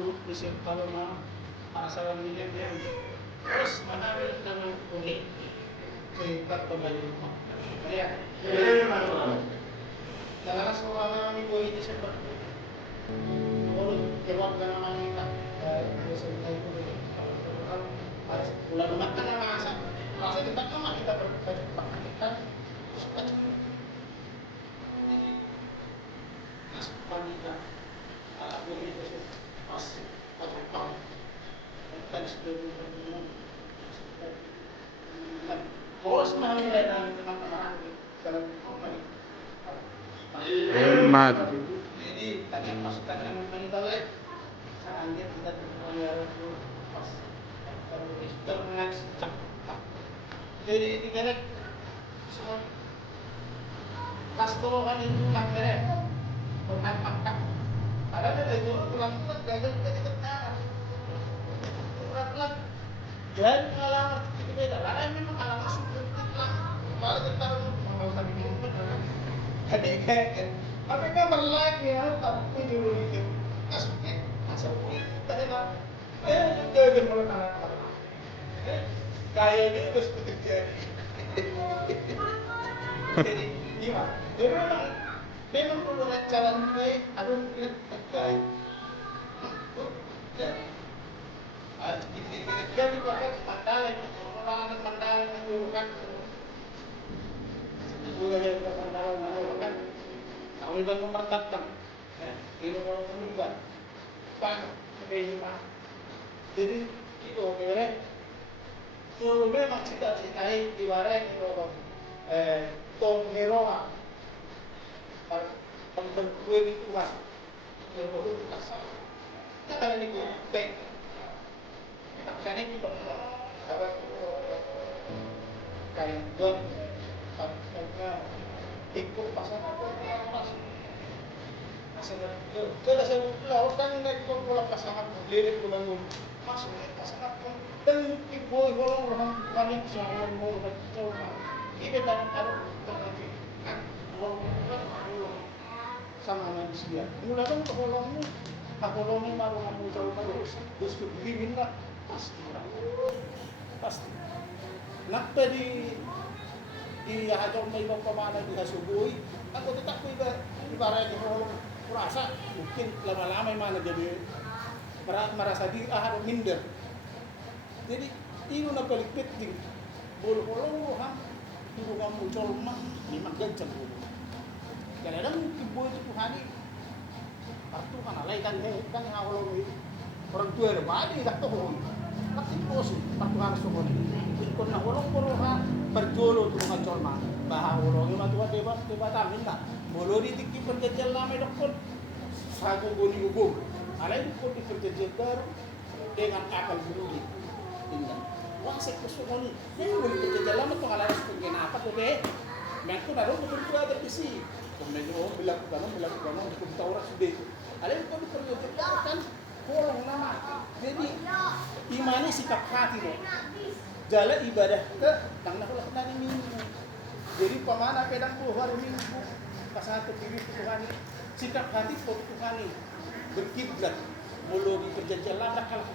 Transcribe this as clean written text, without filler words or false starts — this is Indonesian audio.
grup bisa kalau mau masalah ini dia terus mengambil dengan boleh sehingga kembali rumah ya karena seorang ibu itu seperti menurut keluarga nama kita biasanya itu kalau harus bulan makan masa kita nama kita berpakai kita suka wanita aku itu pas tahun kan sudah berumur bos menilai teman-teman dalam kompani Mat. jadi tadi masukan yang menilai seandainya kita berpengaruh pas kalau terlihat cepat jadi dikira semua pastoran itu akhirnya berangkat ada itu pulang-pulang gagal jadi ketara pulang-pulang dan alamat itu beda lah memang alamat sudah lah kalau kita tahu mau tadi itu jadi kayak tapi memang lagi ya tapi dulu itu masuknya masuk tadi lah gagal mulai kayak ini terus terjadi jadi gimana memang perlu jalan gue aduh kayak jadi pakai pandalan orang pandalan itu kan juga jadi pandalan itu kan kami kan memerintahkan ini kalau menunggu pak ini pak jadi itu kira kalau memang cita-citai ibarat itu tong heroa tentang kue itu kan baru kasar kita ini kue kita ini apa kayak gue karena ikut pasangan mas pasangan kalau saya lalu kan naik pola pasangan lirik bulan masuk pasangan dan ibu orang paling jangan mau coba ini dalam terjadi sama manusia mulai kan kekolongnya baru kamu coba terus begini lah pasti kenapa di hajong may pamana di hasubui ako tetap ko ibarat ko kurasa mungkin lama-lama mana jadi merasa diri minder jadi ini na palikpit din bolo-bolo ha ibu kamu muncul mah memang gancang bulu kadang ibu itu tuhani kartu kan alay kan hawalo orang tua ada banyak tak tahu tapi bos kartu harus tahu ikut na walong ha berjolo tu ngacol mah bahwa walong mah tua deba tamin na bolo di tiki perjajal lama dokon sago goni ubum alay ko di perjajal baru dengan akal bulu tinggal wasek kusukoni ini boleh perjajal lama tu alay ko apa tu deh mengko na ro betul ada bisi kemudian bilang hukum Taurat sudah alay ko di perjajal kan bolong nama jadi imani sikap hati loh jalan ibadah ke tang nak lakukan minggu jadi pemana pedang tuh hari minggu pas satu pilih Tuhan sikap hati untuk Tuhan berkiblat mulu di perjanjian lama kalau